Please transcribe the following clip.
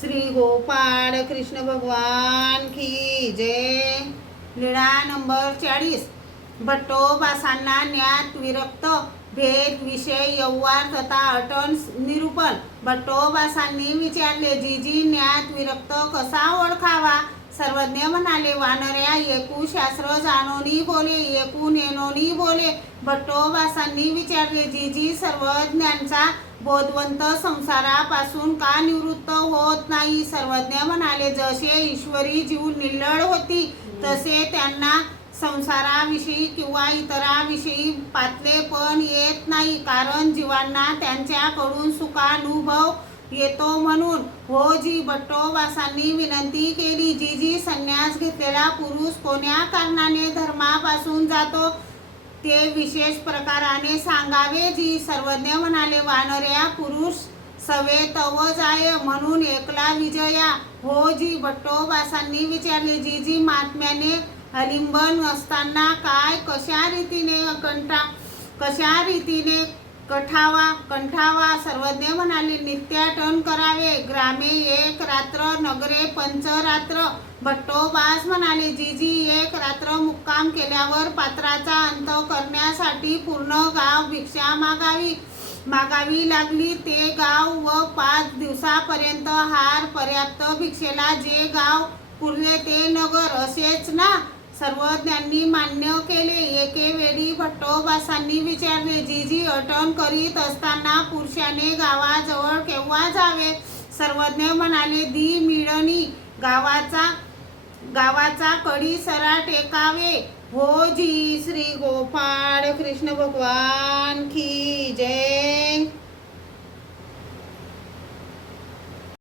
श्री गोपाळ कृष्ण भगवान की जय। लीळा नंबर 40। भट्टोबासांना ज्ञात विरक्त भेद विषय व्यवहार तथा अटन निरूपण। भट्टोबासांनी विचारले, जीजी ज्ञात विरक्त कसा ओळखावा? सर्वज्ञ म्हणाले, वानऱ्या एकू शास्त्र जानोनी बोले, एकू नेनोनी बोले। भट्टोबासांनी विचारले, जीजी सर्वज्ञांचा बोधवंत संसारापासून का निवृत्त होत नाही? सर्वज्ञ म्हणाले, जसे ईश्वरी जीव निल्लळ होती तसे त्यांना संसाराविषयी किंवा इतराविषयी पातळेपण येत नाही, कारण जीवांना त्यांच्याकडून सुखानुभव येतो म्हणून। हो जी। भट्टोबासांनी विनंती केली, जीजी संन्यास घेतलेला पुरुष कोण्या कारणाने धर्मापासून जातो ते विशेष प्रकाराने सांगावे जी। सर्वज्ञ म्हणाले, वानऱ्या पुरुष सवे तव जाय म्हणून एकला विजया। हो जी। भट्टोबासांनी विचारले, जीजी महात्म्याने आलिंगन असताना काय कशा रीतीने कंठावा? सर्वज्ञ म्हणाले, नित्याटन करावे, ग्रामे एक रात्र, नगरे पंचरात्र। भट्टोबास म्हणाले, जीजी एक रात्र मुक्काम केल्यावर पात्राचा अंत करण्यासाठी पूर्ण गाव भिक्षा मागावी लागली। ते गाव व 5 दिवसापर्यंत हार पर्याप्त भिक्षेला जे गाव पुरले ते नगर असेच ना? सर्वज्ञांनी मान्य केले। एके वेळी भट्टोबासांनी विचारले, जीजी अटन करीत असताना पुरुषाने गावाजवळ केव्हा जावे? सर्वज्ञ म्हणाले, दी मिळणी गावाचा कडी सरा टेकावे। हो जी। श्री गोपाळ कृष्ण भगवान की जय।